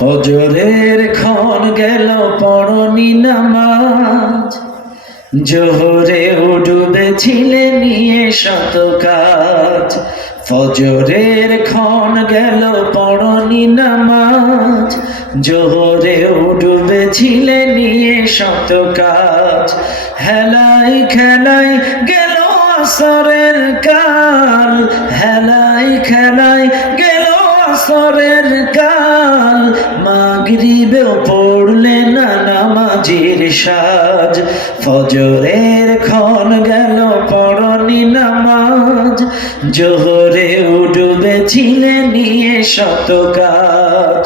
ফজরের ক্ষণ গেল পড়নি নামাজ, জোহরে ডুবেছিলে নিয়ে শত কাজ। ফজরের ক্ষণ গেল পড়নি নামাজ, জোহরে ডুবেছিলে নিয়ে শত কাজ। হেলাই খেলাই গেল আসরের কাল, হেলাই খেলাই গেল আসরের কাল। মাগরিবেও পড়লে না নামাজের সাজ। ফজরের ক্ষণ গেল পড়নি নামাজ, জোহরে ডুবেছিলে নিয়ে শত কাজ।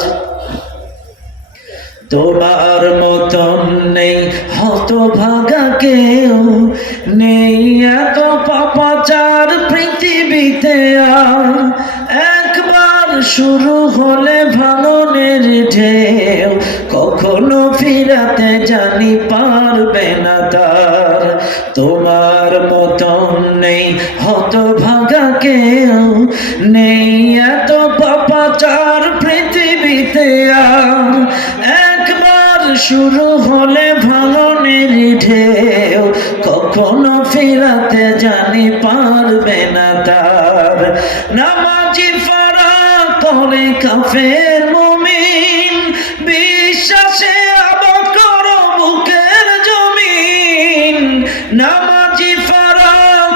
তোমার মতন নেই হতভাগা কেউ, নেই এত পাপাচার পৃথিবীতে আর। একবার শুরু হলে ভাঙনের ঢেউ, কখনো ফিরাতে জানি পারবে না তার। তোমার মতন নেই হতভাগা কেউ, নেই এত পাপাচার পৃথিবীতে আর। একবার শুরু হলে ভাঙনের ঢেউ, কখনো ফিরাতে জানি পারবে না তার। নামাজি ফারা করে কাফের মুমিন, বিশ্বাসে আবাদ করো বুকের জমিন। নামাজি ফারা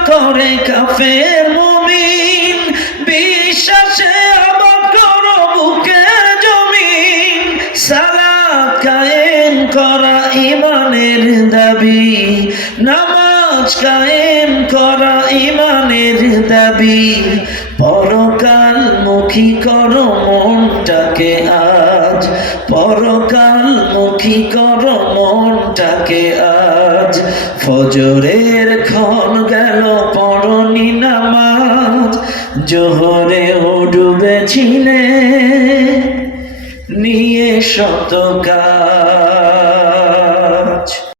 করে কাফের মুমিন, বিশ্বাসে আবাদ করো বুকের জমিন। সালাত কায়েম করা ইমানের দাবি, নামাজ কায়েম করা ইমানের দাবি। পরকাল মুখী করো মনটাকে আজ, পরকাল মুখী করো মনটাকে আজ। ফজরের ক্ষণ গেল পড়নি নামাজ, জোহরে ডুবেছিলে নিয়ে শত কাজ।